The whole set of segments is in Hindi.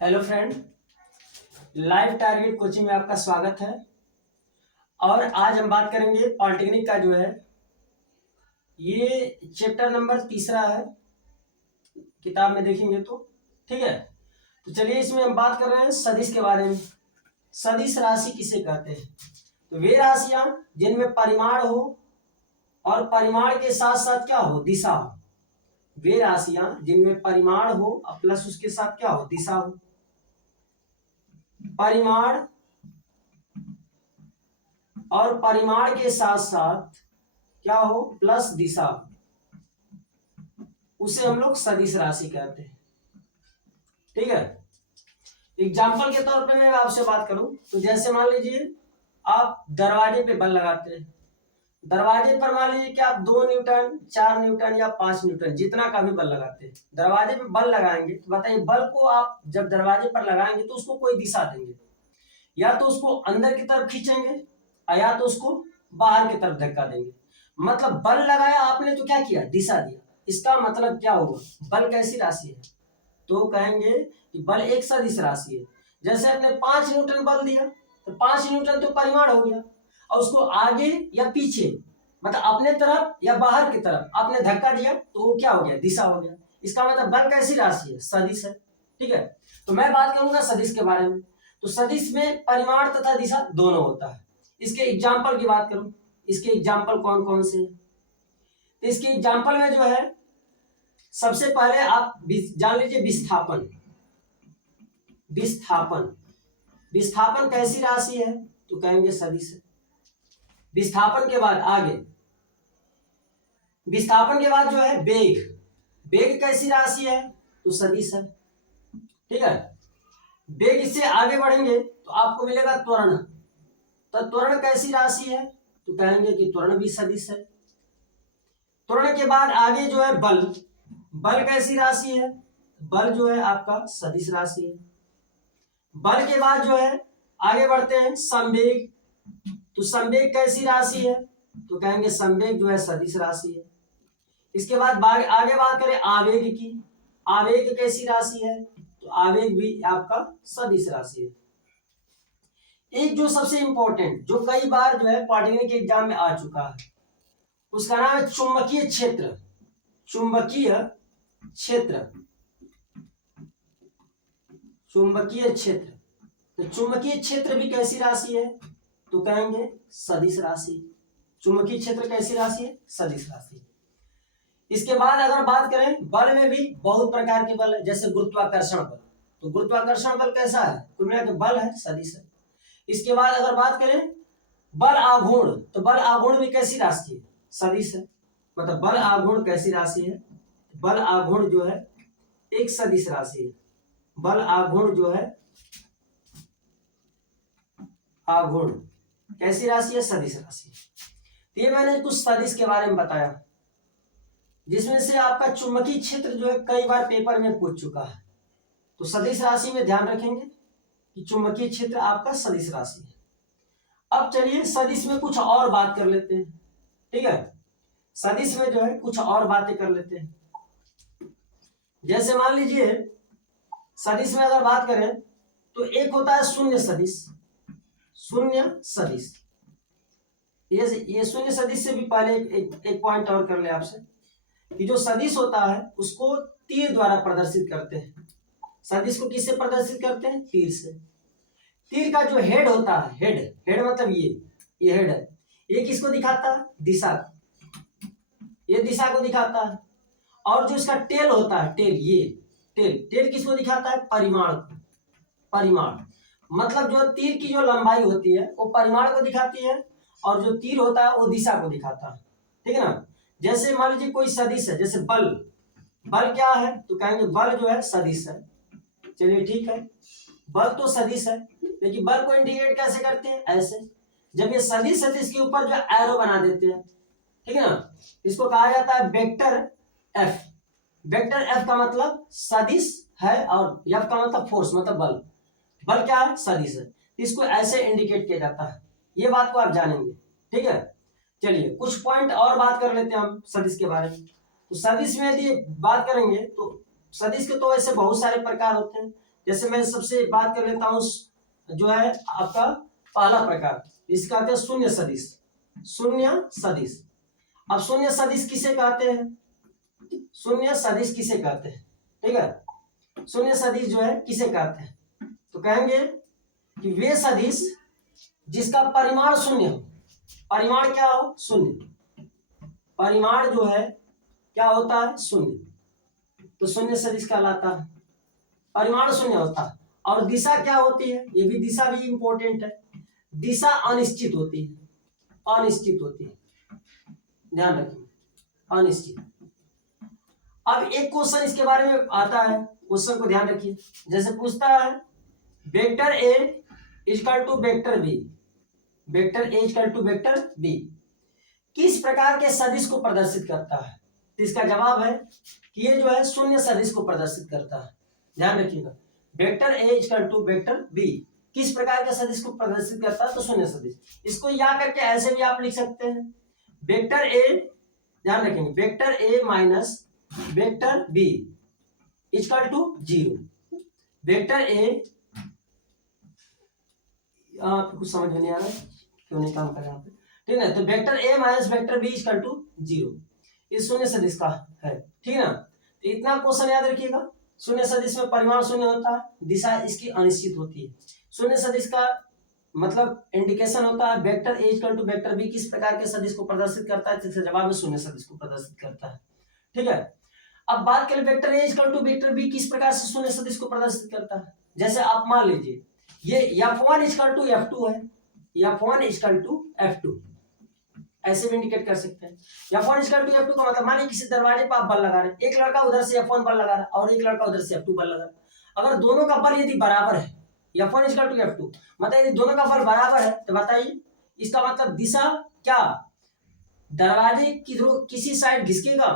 Hello friend, live target coaching में आपका स्वागत है। और आज हम बात करेंगे पॉलिटेक्निक का जो है ये चैप्टर नंबर 3 है, किताब में देखेंगे तो ठीक है। तो चलिए इसमें हम बात कर रहे हैं सदिश के बारे में। सदिश राशि किसे कहते हैं? तो वे राशियां जिनमें परिमाण हो और परिमाण के साथ साथ क्या हो, दिशा हो। वे राशियां जिनमें परिमाण हो और प्लस उसके साथ क्या हो, दिशा हो। परिमाण और परिमाण के साथ साथ क्या हो, प्लस दिशा, उसे हम लोग सदिश राशि कहते हैं। ठीक है। एग्जाम्पल के तौर पे मैं आपसे बात करूं तो जैसे मान लीजिए आप दरवाजे पे बल लगाते हैं। दरवाजे पर मान लीजिए कि आप 2 न्यूटन, 4 न्यूटन या 5 न्यूटन जितना का भी बल लगाते हैं। दरवाजे पे बल लगाएंगे तो बताइए, बल को आप जब दरवाजे पर लगाएंगे तो उसको कोई दिशा देंगे, या तो उसको अंदर की तरफ खींचेंगे या तो उसको बाहर की तरफ धक्का देंगे। मतलब बल लगाया आपने तो क्या किया, दिशा दिया। इसका मतलब क्या हुआ, बल कैसी राशि है? तो कहेंगे कि बल एक सदिश राशि है। जैसे आपने 5 न्यूटन बल दिया तो 5 न्यूटन तो परिमाण हो गया, और उसको आगे या पीछे मतलब अपने तरफ या बाहर की तरफ आपने धक्का दिया तो वो क्या हो गया, दिशा हो गया। इसका मतलब बल कैसी राशि है, सदिश है। ठीक है। तो मैं बात करूंगा सदिश के बारे में। तो सदिश में परिमाण तथा दिशा दोनों होता है। इसके एग्जाम्पल की बात करूं, इसके एग्जाम्पल कौन कौन से? तो इसके एग्जाम्पल में जो है सबसे पहले आप जान लीजिए विस्थापन। विस्थापन विस्थापन कैसी राशि है? तो कहेंगे सदिश है। विस्थापन के बाद आगे, विस्थापन के बाद जो है वेग। वेग कैसी राशि है? तो सदिश है। ठीक है। वेग इससे आगे बढ़ेंगे तो आपको मिलेगा त्वरण। तो त्वरण कैसी राशि है? तो कहेंगे कि त्वरण भी सदिश है। त्वरण के बाद आगे जो है बल। बल कैसी राशि है? बल जो है आपका सदिश राशि है। बल के बाद जो है आगे बढ़ते हैं संवेग। तो संवेग कैसी राशि है? तो कहेंगे संवेग जो है सदिश राशि है। इसके बाद आगे बात करें आवेग की। आवेग कैसी राशि है? तो आवेग भी आपका सदिश राशि है। एक जो सबसे इंपॉर्टेंट, जो कई बार जो है पॉलिटेक्निक के एग्जाम में आ चुका है, उसका नाम है चुंबकीय क्षेत्र। चुंबकीय क्षेत्र। चुंबकीय क्षेत्र। तो चुंबकीय क्षेत्र भी कैसी राशि है? तो कहेंगे सदिश राशि। चुंबकीय क्षेत्र कैसी राशि है? सदिश राशि। इसके बाद अगर बात करें बल में भी बहुत प्रकार के बल है, जैसे गुरुत्वाकर्षण बल। तो गुरुत्वाकर्षण बल कैसा है? कुल मिला के बल है, सदिश है। इसके बाद अगर बात करें बल आघूर्ण, तो बल आघूर्ण भी कैसी राशि है? सदिश है। मतलब बल आघूर्ण कैसी राशि है? बल आघूर्ण जो है एक सदिश राशि है। बल आघूर्ण जो है, आघूर्ण कैसी राशि है? सदिश राशि। तो ये मैंने कुछ सदिश के बारे में बताया, जिसमें से आपका चुंबकीय क्षेत्र जो है कई बार पेपर में पूछ चुका है। तो सदिश राशि में ध्यान रखेंगे कि चुंबकीय क्षेत्र आपका सदिश राशि है। अब चलिए सदिश में कुछ और बात कर लेते हैं। ठीक है। सदिश में जो है कुछ और बातें कर लेते हैं। जैसे मान लीजिए सदिश में अगर बात करें तो एक होता है शून्य सदिश। शून्य सदिश, ये शून्य सदिश से भी पहले एक पॉइंट और कर ले आपसे, कि जो सदिश होता है उसको तीर द्वारा प्रदर्शित करते हैं। सदिश को किससे प्रदर्शित करते हैं? तीर से। तीर का जो हेड होता है, हेड हेड मतलब ये हेड है, ये किसको दिखाता है? दिशा। ये दिशा को दिखाता है। और जो इसका टेल होता है, टेल, ये टेल किसको दिखाता है? परिमाण को। परिमाण मतलब जो तीर की जो लंबाई होती है वो परिमाण को दिखाती है, और जो तीर होता है वो दिशा को दिखाता है। ठीक है ना। जैसे मान लीजिए कोई सदिश है, जैसे बल। बल क्या है? तो कहेंगे बल जो है सदिश है। चलिए ठीक है, बल तो सदिश है, लेकिन बल को इंडिकेट कैसे करते हैं? ऐसे, जब ये सदिश है तो इसके ऊपर जो एरो बना देते हैं। ठीक है ना। इसको कहा जाता है वेक्टर एफ। वेक्टर एफ का मतलब सदिश है, और एफ का मतलब फोर्स, मतलब बल। बल क्या है? सदिश है। इसको ऐसे इंडिकेट किया जाता है। ये बात को आप जानेंगे। ठीक है। चलिए कुछ पॉइंट और बात कर लेते हैं हम सदिश के बारे में। तो सदिश में यदि बात करेंगे तो सदिश के तो ऐसे बहुत सारे प्रकार होते हैं। जैसे मैं सबसे बात कर लेता हूँ जो है आपका पहला प्रकार, इसका कहते हैं शून्य सदिश। शून्य सदिश, अब शून्य सदिश किसे कहते हैं? शून्य सदिश किसे कहते हैं? ठीक है, शून्य सदिश जो है किसे कहते हैं? तो कहेंगे कि वे सदिश जिसका परिमाण शून्य हो। परिमाण क्या हो? शून्य। परिमाण जो है क्या होता है? शून्य, तो शून्य सदिश कहलाता है। परिमाण शून्य होता है। और दिशा क्या होती है? ये भी दिशा भी इंपॉर्टेंट है। दिशा अनिश्चित होती है, अनिश्चित होती है, ध्यान रखिए, अनिश्चित। अब एक क्वेश्चन इसके बारे में आता है, क्वेश्चन को ध्यान रखिए। जैसे पूछता है vector A equal to vector B, vector A equal to vector B किस प्रकार के सदिश को प्रदर्शित करता है? तो इसका जवाब है कि ये जो है शून्य सदिश को प्रदर्शित करता है। ध्यान रखिएगा, vector A equal to vector B किस प्रकार के सदिश को प्रदर्शित करता है? तो शून्य सदिश। इसको याद करके ऐसे भी आप लिख सकते हैं, वेक्टर ए, ध्यान रखेंगे, vector A minus vector B equal to 0। Vector A, आपको कुछ समझ में नहीं आ रहा क्यों नहीं काम कर रहा है, ठीक है? तो vector A minus vector B equal to 0 इस शून्य सदिश का है, ठीक है ना? तो इतना क्वेश्चन याद रखिएगा। शून्य सदिश में परिमाण शून्य होता है, दिशा इसकी अनिश्चित होती है। शून्य सदिश का मतलब इंडिकेशन होता है vector A equal to vector B किस प्रकार के सदिश को प्रदर्शित करता है, जिसका जवाब है शून्य सदिश को प्रदर्शित करता है, ठीक है? अब बात करें vector A equal to vector B किस प्रकार से शून्य सदिश को प्रदर्शित करता है। जैसे आप मान लीजिए ये f1 इक्वल टू f2 है, f1 इक्वल टू f2 ऐसे भी इंडिकेट कर सकते हैं। f1 इक्वल टू f2 का मतलब मानिए किसी दरवाजे पर आप बल लगा रहे हैं, एक लड़का उधर से f1 बल लगा रहा है और एक लड़का उधर से f2 बल लगा रहा है। अगर दोनों का बल यदि बराबर है, f1 इक्वल टू f2 मतलब यदि दोनों का बल बराबर है, तो बताइए इसका मतलब दिशा क्या, दरवाजे किसी साइड घिसकेगा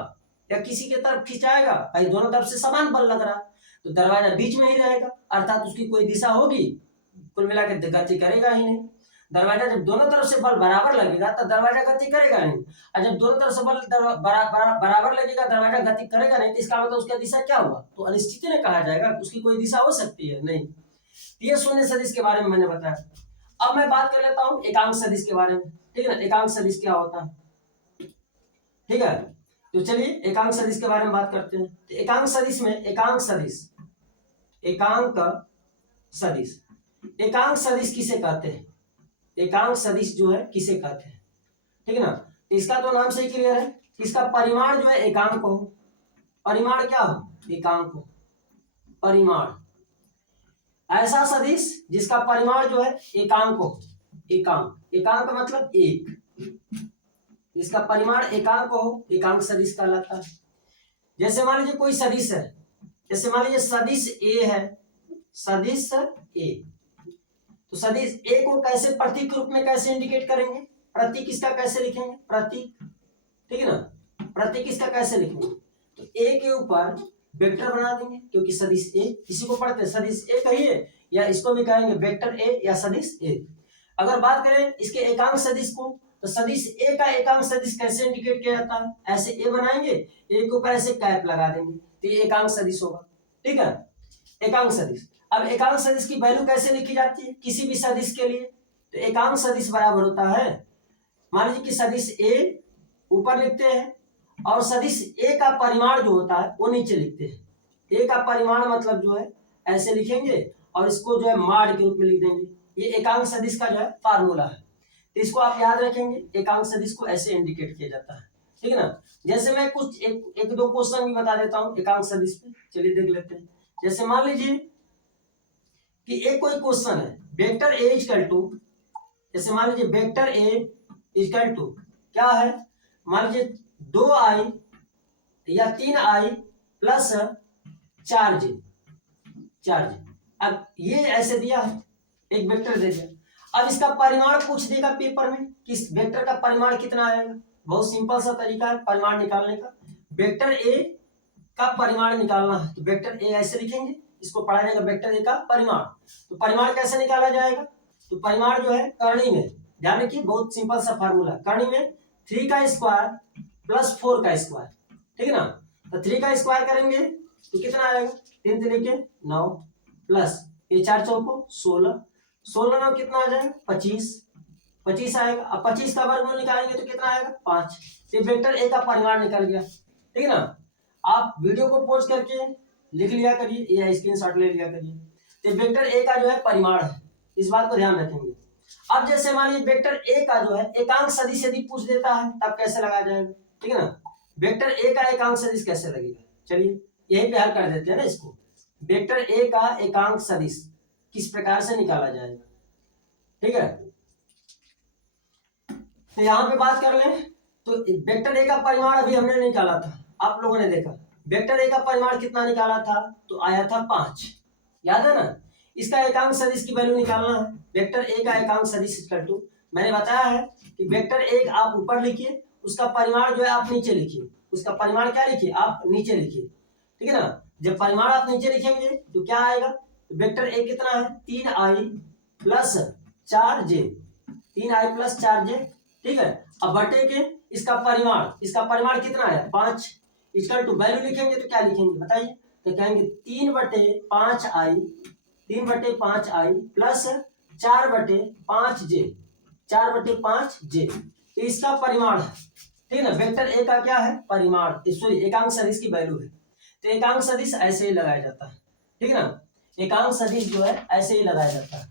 या किसी के तरफ खिंचाएगा? भाई दोनों तरफ से समान बल लग रहा है, तो दरवाजा बीच में ही रहेगा, अर्थात उसकी कोई दिशा होगी, कुल मिलाकर गति करेगा ही नहीं। दरवाजा जब दोनों तरफ से बल बराबर लगेगा तो दरवाजा गति करेगा नहीं, और जब दोनों तरफ से बल बराबर लगेगा दरवाजा गति करेगा नहीं, तो इसका मतलब उसका दिशा क्या हुआ? तो अनिश्चित ने कहा जाएगा, उसकी कोई दिशा हो सकती है नहीं। ये शून्य सदिश के बारे में मैंने बताया। अब मैं बात कर लेता हूँ एकांक सदिश के बारे में, ठीक है ना? एकांक सदिश क्या होता है, ठीक है? तो चलिए एकांक सदिश के बारे में बात करते हैं। तो एकांक सदिश में एकांक सदिश, एकांक सदिश, एकांक सदिश किसे कहते हैं? एकांक सदिश जो है किसे कहते हैं, ठीक है ना? तो इसका तो नाम से ही क्लियर है, इसका परिमाण जो है एकांक हो। परिमाण क्या हो? एकांक हो। परिमाण ऐसा सदिश जिसका परिमाण जो है एकांक हो। एकांक, एकांक मतलब एक, इसका परिमाण एकांक हो, एकांक सदिश कहलाता है। जैसे मान लीजिए कोई सदिश है, जैसे मान लीजिए सदिश ए है, सदिश ए, तो सदिश ए को कैसे प्रतीक के रूप में कैसे इंडिकेट करेंगे? प्रतीक इसका कैसे लिखेंगे? प्रतीक, ठीक है ना? प्रतीक इसका कैसे लिखेंगे? तो ए के ऊपर वेक्टर बना देंगे, क्योंकि सदिश ए किसी को पढ़ते सदिश ए कहिए या इसको भी कहेंगे वेक्टर ए या सदिश ए। अगर बात करें इसके एकांक सदिश को, तो सदिश ए का एकांक सदिश कैसे इंडिकेट किया जाता है? ऐसे ए बनाएंगे, ए के ऊपर ऐसे कैप लगा देंगे, तो ये एकांक सदिश होगा, ठीक है? एकांक सदिश। अब एकांक सदिश की वैल्यू कैसे लिखी जाती है किसी भी सदिश के लिए? तो एकांक सदिश बराबर होता है, मान लीजिए कि सदिश ए ऊपर लिखते हैं और सदिश ए का परिमाण जो होता है वो नीचे लिखते हैं। ए का परिमाण मतलब जो है ऐसे लिखेंगे और इसको जो है माड के रूप में लिख देंगे। ये एकांक सदिश का जो है फार्मूला है, तो इसको आप याद रखेंगे। एकांक सदिश को ऐसे इंडिकेट किया जाता है, ठीक है ना? जैसे मैं कुछ एक दो क्वेश्चन भी बता देता हूँ एकांक सदिश पे, चलिए देख लेते हैं। जैसे मान लीजिए कि एक कोई क्वेश्चन है वेक्टर ए इक्वल टू, जैसे मान लीजिए वेक्टर ए इक्वल टू क्या है, मान लीजिए 2i या 3i प्लस 4j, 4j। अब ये ऐसे दिया है, एक वेक्टर दे दिया। अब इसका परिमाण पूछ देगा पेपर में कि इस वेक्टर का परिमाण कितना आएगा। बहुत सिंपल सा तरीका है परिमाण निकालने का। वेक्टर ए का परिमाण निकालना है तो वेक्टर ए ऐसे लिखेंगे, इसको पढ़ा जाएगा वेक्टर ए का परिमाण। तो परिमाण कैसे निकाला जाएगा? तो परिमाण जो है करणी में, ध्यान रखिए बहुत सिंपल सा फार्मूला, करणी में 3 का स्क्वायर प्लस 4 का स्क्वायर, ठीक है ना? तो 3 का स्क्वायर करेंगे तो कितना आएगा? 3 3 के 9, प्लस ये 4 चौको 16, 16 में कितना आ जाएगा 25, 25 आएगा। अब 25 का वर्गमूल निकालेंगे तो कितना आएगा 5। ये वेक्टर ए का परिमाण निकल गया, ठीक है ना। आप वीडियो को पॉज करके लिख लिया करिए या स्क्रीनशॉट ले लिया करिए। तो वेक्टर ए का जो है परिमाण है, इस बात को ध्यान रखेंगे। अब जैसे मान लीजिए वेक्टर ए का जो है एकांक सदिश यदि पूछ देता है तब कैसे लगाया जाएगा, ठीक है ना। वेक्टर ए का एकांक सदिश कैसे लगेगा, चलिए यहीं पे हल कर देते हैं ना इसको। वेक्टर ए का एकांक सदिश किस प्रकार से निकाला जाएगा, ठीक है। तो यहाँ पे बात कर लें तो वेक्टर ए का परिमाण अभी हमने निकाला था, आप लोगों ने देखा वेक्टर ए का परिमाण कितना निकाला था, तो आया था 5, याद है ना। इसका एकांक सदिश की वैल्यू निकालना है। वेक्टर ए का एकांक सदिश इक्वल टू, मैंने बताया है कि वेक्टर ए आप ऊपर लिखिए, उसका परिमाण जो है आप नीचे लिखिए। उसका परिमाण क्या लिखिए, आप नीचे लिखिए, ठीक है ना। जब परिमाण आप नीचे लिखेंगे तो क्या आएगा, वेक्टर ए कितना है 3i plus 4j, 3i plus 4j, ठीक है। अब बटे के इसका परिमाण कितना है 5, इक्वल टू वैल्यू लिखेंगे तो क्या लिखेंगे बताइए, तो कहेंगे 3/5i, 3/5i plus 4/5j, 4/5j, तो इसका परिमाण है, ठीक है ना। वेक्टर ए का क्या है परिमाण, सॉरी एकांक सदिश की वैल्यू है। तो एकांक सदिश ऐसे ही लगाया जाता है, ठीक है ना। एकांक सदिश जो है ऐसे ही लगाया जाता है।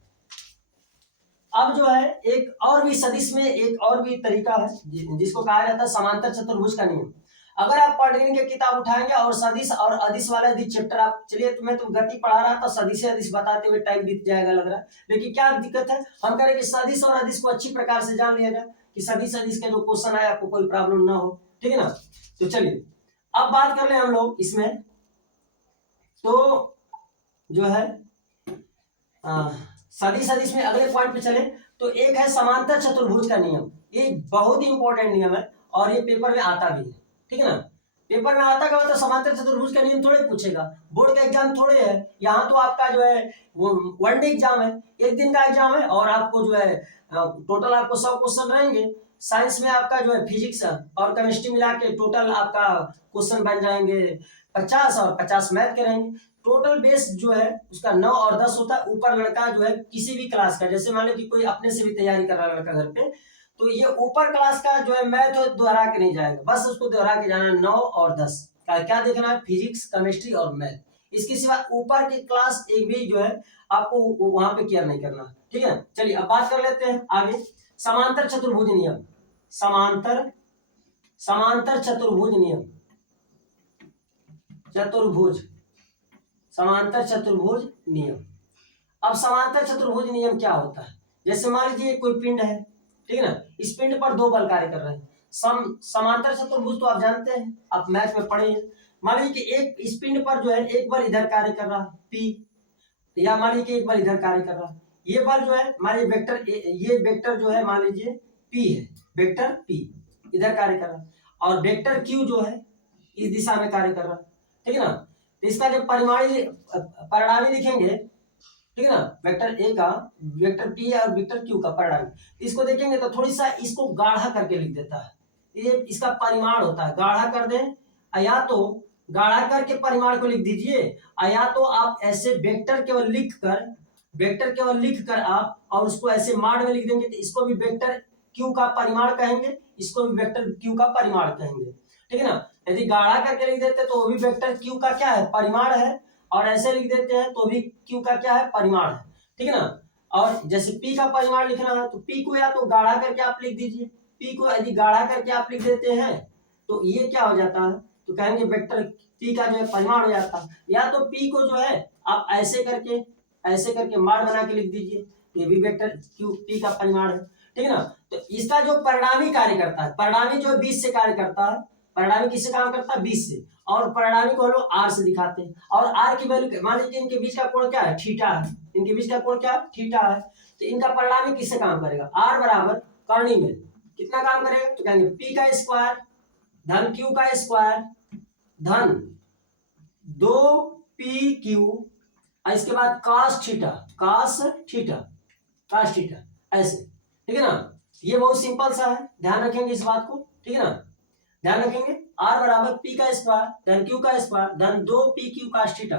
अब जो है एक और भी सदिश में एक और भी तरीका है जिसको कहा जाता है समांतर चतुर्भुज का नियम। अगर आप पॉलिटिकल की किताब उठाएंगे और सदिश और अदिश वाला यदि चैप्टर आप, चलिए तुम्हें तो गति पढ़ा रहा था, सदिश अदिश बताते हुए टाइम बीत जाएगा लग रहा है, लेकिन क्या दिक्कत है, हम करें कि सदिश और अदिश को अच्छी प्रकार से जान लिया जाए कि सदिश अदिश के जो क्वेश्चन आए आपको कोई प्रॉब्लम ना हो, ठीक है ना। तो चलिए अब बात कर ले हम लोग इसमें, तो जो है सदिश अदिश में अगले पॉइंट पे चले तो एक है समांतर चतुर्भुज का नियम। ये बहुत ही इंपॉर्टेंट नियम है और ये पेपर में आता भी है, ठीक है ना। पेपर में आता का मतलब समांतर चतुर्भुज का नियम थोड़े पूछेगा, बोर्ड का एग्जाम थोड़े है। यहाँ तो आपका जो है वो वन डे एग्जाम है, एक दिन का एग्जाम है और आपको जो है टोटल आपको 100 क्वेश्चन रहेंगे। साइंस में आपका जो है फिजिक्स और केमिस्ट्री मिला के टोटल आपका क्वेश्चन बन जाएंगे 50 और 50 मैथ के रहेंगे। टोटल बेस जो है उसका 9 और 10 होता है। ऊपर लड़का जो है किसी भी क्लास का, जैसे मान लो कि कोई अपने से भी तैयारी कर रहा है लड़का घर पे, तो ये ऊपर क्लास का जो है मैथ दोहरा के नहीं जाएगा, बस उसको दोहरा के जाना 9 और 10 का क्या देखना है, फिजिक्स केमिस्ट्री और मैथ। इसके सिवा ऊपर की क्लास एक भी जो है आपको वहां पे केयर नहीं करना, ठीक है। चलिए अब बात कर लेते हैं आगे समांतर चतुर्भुज नियम। समांतर चतुर्भुज नियम, समांतर चतुर्भुज नियम। अब समांतर चतुर्भुज नियम क्या होता है, जैसे मान लीजिए कोई पिंड है, ठीक है ना, इस पिंड पर दो बल कार्य कर रहे हैं। समांतर चतुर्भुज तो आप जानते हैं, आप मैथ में पढ़े हैं। मान लीजिए कि एक इस पिंड पर जो है एक बल इधर कार्य कर रहा है P, या मान लीजिए एक बल इधर कार्य कर रहा है। ये बल जो है मान लीजिए वेक्टर, ये वेक्टर जो है मान लीजिए P है, वेक्टर P इधर कार्य कर रहा है और वेक्टर Q जो है इस दिशा में कार्य कर रहा है, ठीक है ना। तो इसका जब परिणामी लिखेंगे, ठीक है ना, वेक्टर ए का, वेक्टर पी और वेक्टर क्यू का परिणामी, इसको देखेंगे तो थोड़ी सा इसको गाढ़ा करके लिख देता है। ये इसका परिमाण होता है, गाढ़ा कर दें, या तो गाढ़ा करके परिमाण को लिख दीजिए, या तो आप ऐसे वेक्टर केवल लिख कर आप और उसको ऐसे माड में लिख देंगे तो इसको भी वेक्टर क्यू का परिमाण कहेंगे, इसको भी वेक्टर क्यू का परिमाण कहेंगे, ठीक है ना। यदि गाढ़ा करके लिख देते तो वो भी वेक्टर क्यू का क्या है परिमाण है, और ऐसे लिख देते हैं तो भी क्यू का क्या है परिमाण है, ठीक है ना। और जैसे पी का परिमाण लिखना है तो पी को या तो गाढ़ा करके आप लिख दीजिए, पी को यदि गाढ़ा करके आप लिख देते हैं तो ये क्या हो जाता है, तो कहेंगे वेक्टर पी का जो है परिमाण हो जाता है। या तो पी को जो है आप ऐसे करके माड बना के लिख दीजिए, ये भी वेक्टर क्यू पी का परिमाण है, ठीक है ना। तो इसका जो परिणामी कार्य करता है, परिणामी जो 20 से कार्य करता है, परिणामी किससे काम करता है 20 से, और परिणामी को हम लोग आर से दिखाते हैं। और आर की वैल्यू मान लीजिए इनके बीच का कोण क्या है थीटा है, इनके बीच का कोण क्या है थीटा है, तो इनका परिणामी किससे काम करेगा, आर बराबर करनी में कितना काम करेगा, तो कहेंगे पी का स्क्वायर धन क्यू का स्क्वायर धन 2pq, इसके बाद cos थीटा ऐसे, ठीक है ना। ये बहुत सिंपल सा है, ध्यान रखेंगे इस बात को, ठीक है ना। ध्यान रखेंगे आर बराबर पी का स्क्वायर धन क्यू का स्क्वायर धन 2pq cos थीटा,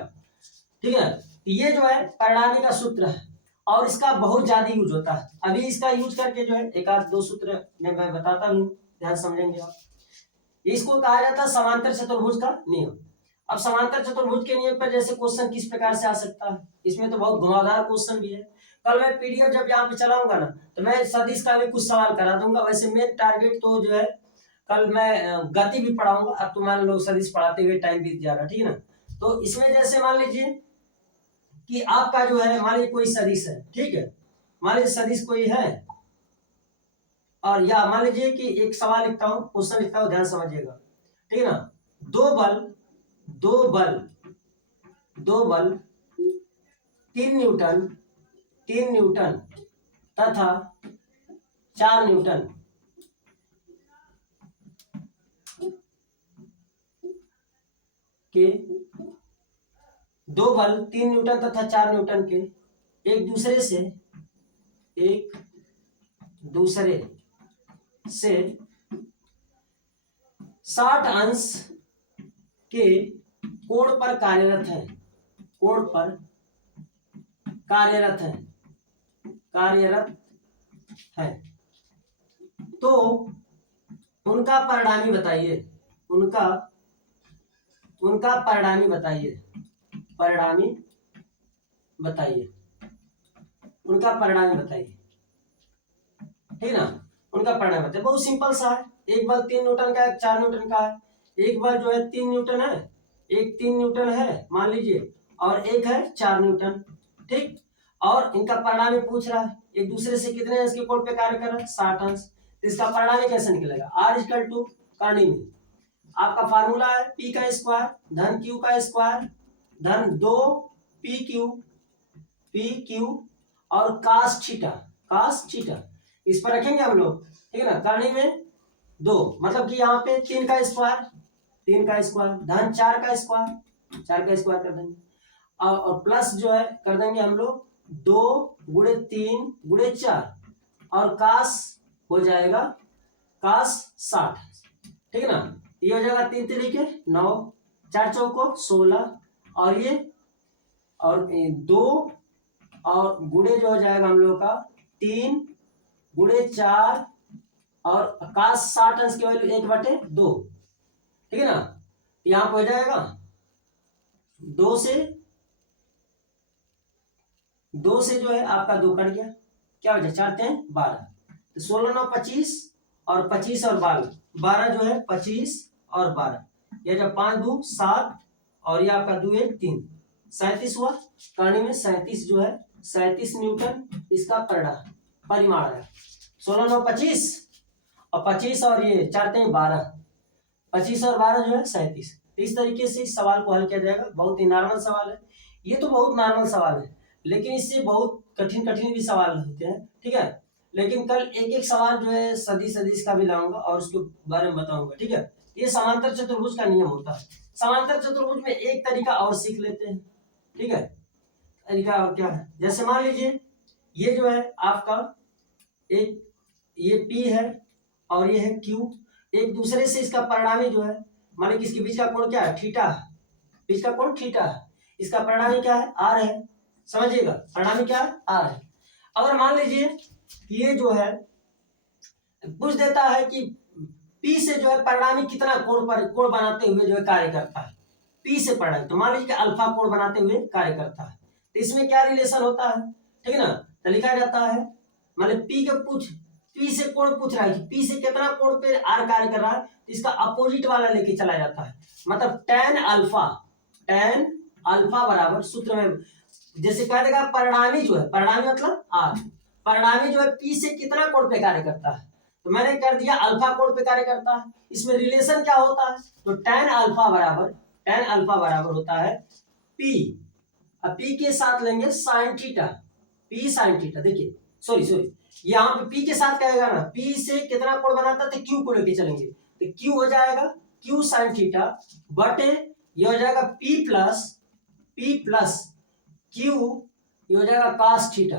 ठीक है। ये जो है परिणामी का सूत्र है और इसका बहुत ज्यादा यूज होता है। अभी इसका यूज करके जो है एक आध दो सूत्र मैं बताता हूँ, ध्यान समझेंगे आप। इसको कहा जाता है समांतर चतुर्भुज का नियम। अब समांतर चतुर्भुज के नियम पर जैसे क्वेश्चन किस प्रकार से आ सकता है, इसमें तो बहुत घुमावदार क्वेश्चन भी है। कल मैं पीडीएफ जब यहाँ पे चलाऊंगा ना तो मैं सदिश का भी कुछ सवाल करा दूंगा। वैसे मेन टारगेट तो जो है कल मैं गति भी पढ़ाऊंगा। अब तो मान लो सदिश पढ़ाते हुए टाइम बीत जाएगा, ठीक है ना। तो इसमें जैसे मान लीजिए कि आपका जो है, मान लीजिए कोई सदिश है, ठीक है, मान लीजिए सदिश कोई है और या मान लीजिए कि एक सवाल लिखता हूं, क्वेश्चन लिखता हूं, ध्यान समझिएगा, ठीक है ना। दो बल दो बल दो बल 3 न्यूटन तथा 4 न्यूटन के, दो बल 3 न्यूटन तथा 4 न्यूटन के एक दूसरे से 60 अंश के कोण पर कार्यरत है, कोण पर कार्यरत है, तो उनका परिणामी बताइए, उनका परिणामी बताइए, उनका परिणामी बताइए, ठीक ना। उनका परिणाम बताइए। बहुत सिंपल सा है। एक बल 3 न्यूटन का है, 4 न्यूटन का है। एक बल जो है 3 न्यूटन है, एक 3 न्यूटन है मान लीजिए, और एक है 4 न्यूटन, ठीक। और इनका परिणामी पूछ रहा है एक दूसरे से कितने अंश के कोण पे कार्य कर रहा है, 60 अंश। तो इसका परिणामी कैसे निकलेगा, R इक्वल टू करनी में आपका फार्मूला है P का स्क्वायर धन Q का स्क्वायर धन 2 PQ और cos थीटा इस पर रखेंगे हम लोग, ठीक है ना। करनी में 2 मतलब कि यहाँ पे 3 का स्क्वायर धन 4 का स्क्वायर कर देंगे और प्लस जो है कर देंगे हम लोग 2 गुणे 3 गुणे 4 और कास हो जाएगा कास 60, ठीक है ना। ये हो जाएगा 3 3 9 4 चौको 16 और ये और 2 और गुणे जो हो जाएगा हम लोग का 3 गुणे 4 और कास 60 अंश की वैल्यू 1/2, ठीक है ना। यहाँ पे हो जाएगा 2 से जो है आपका 2 कट गया, क्या हो जाए 4 3 12, तो 16 9 25 और 25 और 12 जो है 25 और 12, ये जब 5 2 7 और ये आपका 2 1 3 37 हुआ। करने में 37 जो है 37 न्यूटन इसका परिमाण है। 16 9 25 और 25 और ये 4 3 12, 25 और 12 जो है 37। इस तरीके से इस सवाल को हल किया जाएगा। बहुत ही नॉर्मल सवाल है, ये तो बहुत नॉर्मल सवाल है, लेकिन इससे बहुत कठिन भी सवाल होते हैं, ठीक है। लेकिन कल एक एक सवाल जो है सदिश का भी लाऊंगा और उसके बारे में बताऊंगा, ठीक है। ये समांतर चतुर्भुज का नियम होता है। समांतर चतुर्भुज में एक तरीका और सीख लेते हैं, ठीक है। तरीका और क्या है, जैसे मान लीजिए ये जो है आपका एक ये P है और ये है Q, एक दूसरे से इसका परिणामी जो है, मान लीजिए इसके बीच का कोण क्या है, थीटा, बीच का कोण थीटा है, इसका परिणामी क्या है, R है। समझिएगा परिणामी क्या है, R है। अगर मान लीजिए ये जो है पूछ देता है कि P से जो है परिणामी कितना कोण बनाते हुए जो है कार्य करता है, P से परिणामी, तो मान लीजिए कि अल्फा कोण बनाते हुए कार्य करता है, तो इसमें क्या रिलेशन होता है, ठीक है ना। तो लिखा जाता है मतलब P से कोण पूछ रहा है कि P से कितना कोण पे R कार्य कर रहा है, तो इसका अपोजिट वाला लेके चला जाता है। मतलब tan अल्फा बराबर सूत्र में जैसे कह देगा परिणामी जो है, परिणामी मतलब R, परिणामी जो है P से कितना कोण पे कार्य करता है, तो मैंने कर दिया अल्फा कोण पे कार्य करता है। इसमें रिलेशन क्या होता है, तो tan अल्फा बराबर होता है P, अब P के साथ लेंगे sin theta, P sin theta. देखिए सॉरी यहाँ पे P के साथ क्या आएगा ना, P से कितना कोण बनाता है तो Q को लेके चलेंगे, तो Q हो जाएगा Q sin थीटा बटे ये हो जाएगा P प्लस Q, ये हो जाएगा cos theta,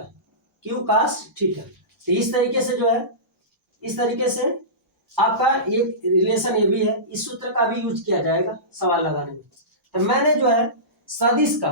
Q cos theta. तो इस तरीके से जो है, इस तरीके से आपका ये रिलेशन ये भी है, इस सूत्र का भी यूज किया जाएगा सवाल लगाने में। तो मैंने जो है सदिश का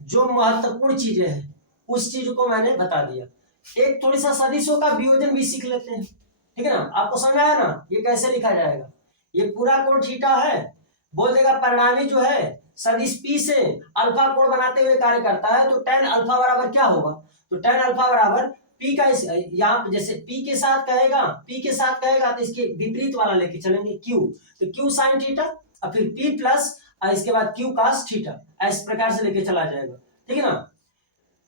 जो महत्वपूर्ण चीजें हैं उस चीज को मैंने बता दिया। एक थोड़ी सा सदिशों का वियोजन भी सीख लेते हैं, ठीक है ना। आपको समझ आया ना ये कैसे लिखा जाएगा। ये पूरा कोण थीटा है, बोल देगा परिणामी जो है सदिश पी से अल्फा कोण बनाते हुए कार्य करता है, तो टेन अल्फा बराबर क्या होगा, तो टेन अल्फा बराबर पी का यहाँ जैसे पी के साथ कहेगा तो इसके विपरीत वाला लेके चलेंगे क्यू, तो क्यू साइन थीटा और फिर पी प्लस और इसके बाद क्यू कास थीटा, इस प्रकार से लेके चला जाएगा, ठीक है ना।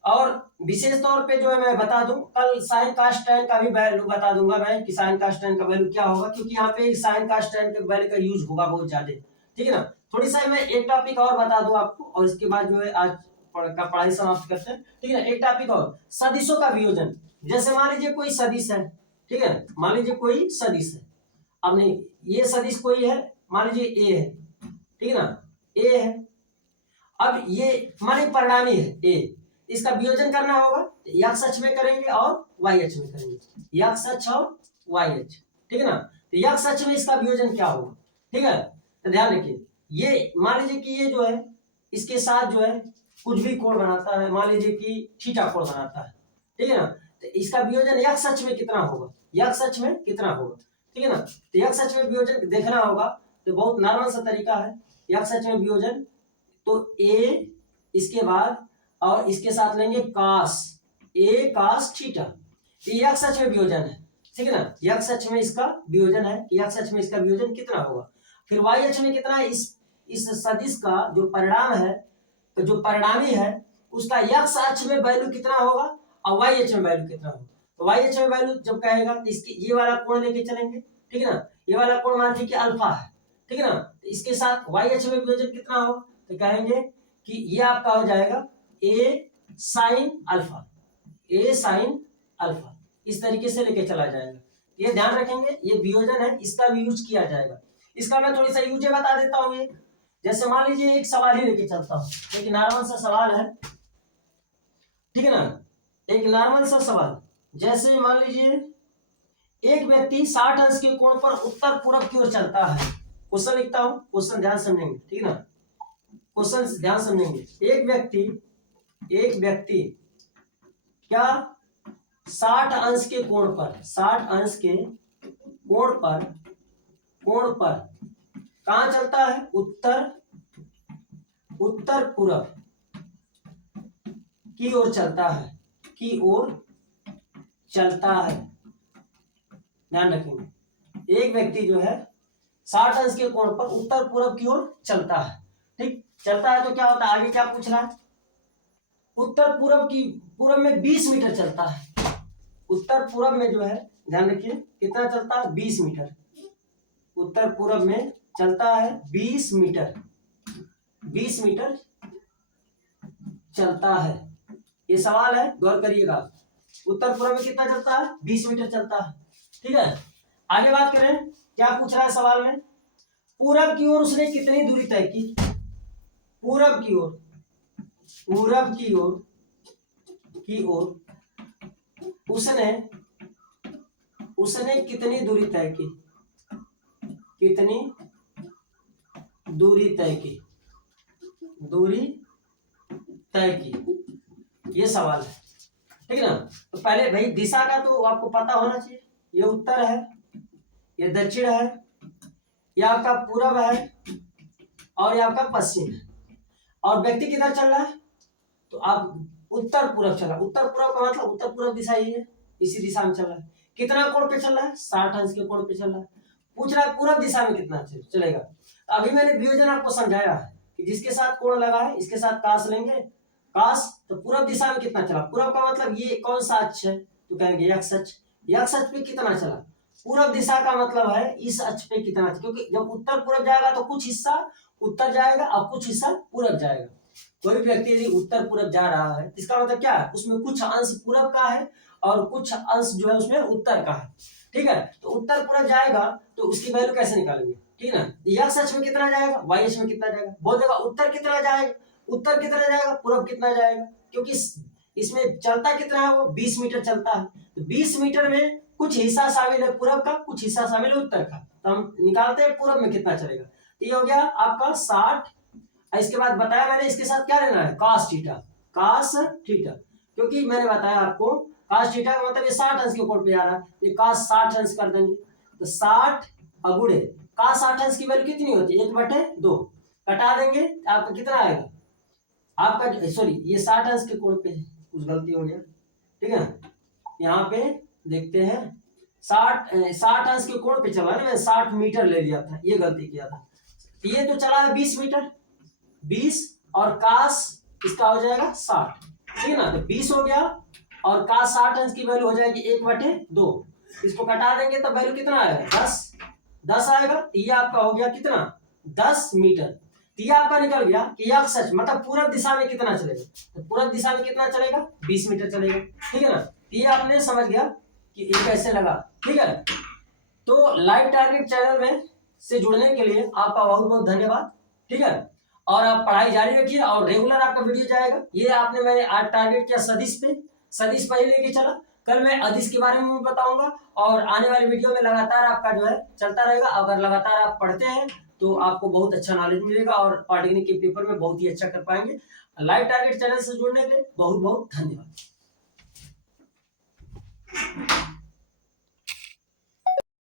और विशेष तौर पे जो है मैं बता दूं, कल साइन कास टेन का भी वैल्यू बता दूंगा मैं कि साइन कास टेन का वैल्यू क्या होगा, क्योंकि यहाँ पे साइन कास टेन के वैल्यू का यूज होगा बहुत ज्यादा, ठीक है ना। थोड़ी सा मैं एक टॉपिक और बता दूं आपको और इसके बाद जो है आज का पढ़ाई समाप्त करते हैं, ठीक है ना। एक टॉपिक और, सदिशों का वियोजन। जैसे मान लीजिए कोई सदिश है, ठीक है, मान लीजिए कोई सदिश है, अब नहीं ये सदिश कोई है, मान लीजिए ए है, ठीक है ना, ए है। अब ये मान परिणामी है ए, इसका वियोजन करना होगा एक्स अक्ष में करेंगे और वाई अक्ष में करेंगे, एक्स अक्ष और वाई अक्ष, ठीक है ना। तो एक्स अक्ष में इसका वियोजन क्या होगा, ठीक है, तो ध्यान रखिए। ये मान लीजिए कि ये जो है इसके साथ जो है कुछ भी कोण बनाता है, मान लीजिए कि थीटा कोण बनाता है, ठीक है ना। तो इसका वियोजन एक्स अक्ष में कितना होगा, एक्स अक्ष में कितना होगा, ठीक है ना। तो एक्स अक्ष में वियोजन देखना होगा, तो बहुत नॉर्मल सा तरीका है एक्स अक्ष में वियोजन, तो ए इसके बाद और इसके साथ लेंगे कास, ए कास थीटा, ये एक्स अक्ष में वियोजन है, ठीक है ना। एक्स अक्ष में इसका वियोजन है, एक्स अक्ष में इसका वियोजन कितना होगा। फिर वाई अक्ष में कितना है, इस सदिश का जो परिणाम है, तो जो परिणामी है उसका एक्स अक्ष में वैल्यू कितना होगा और वाई अक्ष में वैल्यू कितना होगा। तो वाई अक्ष में वैल्यू जब कहेगा तो इसकी ये वाला कोण लेके चलेंगे, ठीक है ना। ये वाला कोण मान लीजिए कि अल्फा है, ठीक है ना। तो इसके साथ वाई अक्ष में वियोजन कितना होगा, तो कहेंगे कि ये आपका हो जाएगा ए साइन अल्फा, ए साइन अल्फा, इस तरीके से लेके चला जाएगा। ये ध्यान रखेंगे, ये वियोजन है, इसका भी यूज किया जाएगा। इसका मैं थोड़ी सा यूज बता देता हूँ। ये जैसे मान लीजिए एक सवाल ही लेके चलता हूँ, एक नॉर्मल सा सवाल है, ठीक है ना, एक नॉर्मल सा सवाल। जैसे मान लीजिए एक व्यक्ति 60 अंश के कोण पर उत्तर पूर्व की ओर चलता है। क्वेश्चन लिखता हूँ, क्वेश्चन ध्यान समझेंगे, ठीक है ना, क्वेश्चन ध्यान समझेंगे। एक व्यक्ति क्या 60 अंश के कोण पर, 60 अंश के कोण पर कहां चलता है, उत्तर पूर्व की ओर चलता है, ध्यान रखेंगे। एक व्यक्ति जो है 60 अंश के कोण पर उत्तर पूर्व की ओर चलता है, ठीक, चलता है तो क्या होता है, आगे क्या पूछ रहा है, उत्तर पूर्व में 20 मीटर चलता है। उत्तर पूर्व में जो है ध्यान रखिए कितना चलता है, 20 मीटर, उत्तर पूर्व में चलता है 20 मीटर, 20 मीटर चलता है। ये सवाल है, गौर करिएगा, उत्तर पूर्व में कितना चलता है, 20 मीटर चलता है, ठीक है। आगे बात करें, क्या पूछ रहा है सवाल में, पूरब की ओर उसने कितनी दूरी तय की, पूरब की ओर उसने कितनी दूरी तय की, ये सवाल है, ठीक है ना। तो पहले भाई दिशा का तो आपको पता होना चाहिए, ये उत्तर है, ये दक्षिण है, ये आपका पूरब है और ये आपका पश्चिम है, और व्यक्ति किधर चल रहा है, तो आप उत्तर पूर्व चल रहा है। उत्तर पूर्व का मतलब उत्तर पूर्व दिशा ही है, इसी दिशा में चल रहा है। कितना कोण पे चल रहा है, 60 अंश के कोण पे चल रहा है। पूछ रहा है पूर्व दिशा में कितना चलेगा। तो अभी मैंने वियोजन आपको समझाया है कि जिसके साथ कोण लगा है इसके साथ कास लेंगे, कास, तो पूर्व दिशा में कितना चला, पूर्व का मतलब ये कौन सा अक्ष है, तो कहेंगे एक्स अक्ष, एक्स अक्ष पे कितना चला, पूर्व दिशा का मतलब है इस अक्ष पे कितना, क्योंकि जब उत्तर पूर्व जाएगा तो कुछ हिस्सा उत्तर जाएगा और कुछ हिस्सा पूर्व जाएगा। कोई भी व्यक्ति यदि उत्तर पूर्व जा रहा है इसका मतलब क्या है, उसमें कुछ अंश पूर्व का है और कुछ अंश जो है उसमें उत्तर का है, ठीक है। तो उत्तर पूर्व जाएगा तो उसकी वैल्यू कैसे निकालेंगे, ठीक है ना। एक्स अक्ष में कितना जाएगा, वाई अक्ष में कितना जाएगा, बोल देगा उत्तर कितना जाएगा, पूर्व कितना जाएगा, क्योंकि इसमें चलता कितना है, वो 20 मीटर चलता है, तो 20 मीटर में कुछ हिस्सा शामिल है पूर्व का, कुछ हिस्सा शामिल है उत्तर का, तो हम निकालते हैं पूर्व में कितना चलेगा। तो ये हो गया आपका 60 और इसके बाद बताया मैंने इसके साथ क्या लेना है, cos थीटा, cos थीटा, क्योंकि मैंने बताया आपको cos थीटा का मतलब ये 60 अंश के कोण पे आ रहा है, ये cos 60 अंश कर देंगे तो 60 अगुणे cos 60 अंश की वैल्यू कितनी होती है, 1/2, कटा देंगे आपका कितना आएगा, आपका सॉरी ये 60 अंश के कोण पे है, कुछ गलती हो गया, ठीक है ना, यहाँ पे देखते हैं 60 अंश के कोण पे चला ना, मैं 60 मीटर ले लिया था, ये गलती किया था, ये तो चला है 20 मीटर, 20 और कास इसका हो जाएगा 60, ठीक है ना, तो 20 हो गया और कास 60 अंश की वैल्यू हो जाएगी 1/2, इसको कटा देंगे तो वैल्यू कितना आएगा, 10 आएगा, ये आपका हो गया कितना 10 मीटर, तो ये आपका निकल गया कि यह सच मतलब पूरब दिशा में कितना चलेगा, तो पूरब दिशा में कितना चलेगा 20 मीटर चलेगा, ठीक है ना, ये आपने समझ गया कि ये कैसे लगा, ठीक है। तो लाइव टारगेट चैनल में से जुड़ने के लिए आपका बहुत बहुत धन्यवाद, ठीक है, और आप पढ़ाई जारी रखिए और रेगुलर आपका वीडियो जाएगा। ये आपने मैंने आज टारगेट किया सदिश पे, सदिश पर ही लेके चला, कल मैं अदिश के बारे में बताऊंगा और आने वाले वीडियो में लगातार आपका जो है चलता रहेगा। अगर लगातार आप पढ़ते हैं तो आपको बहुत अच्छा नॉलेज मिलेगा और पॉलिटेक्निक के पेपर में बहुत ही अच्छा कर पाएंगे। लाइव टारगेट चैनल से जुड़ने के बहुत बहुत धन्यवाद।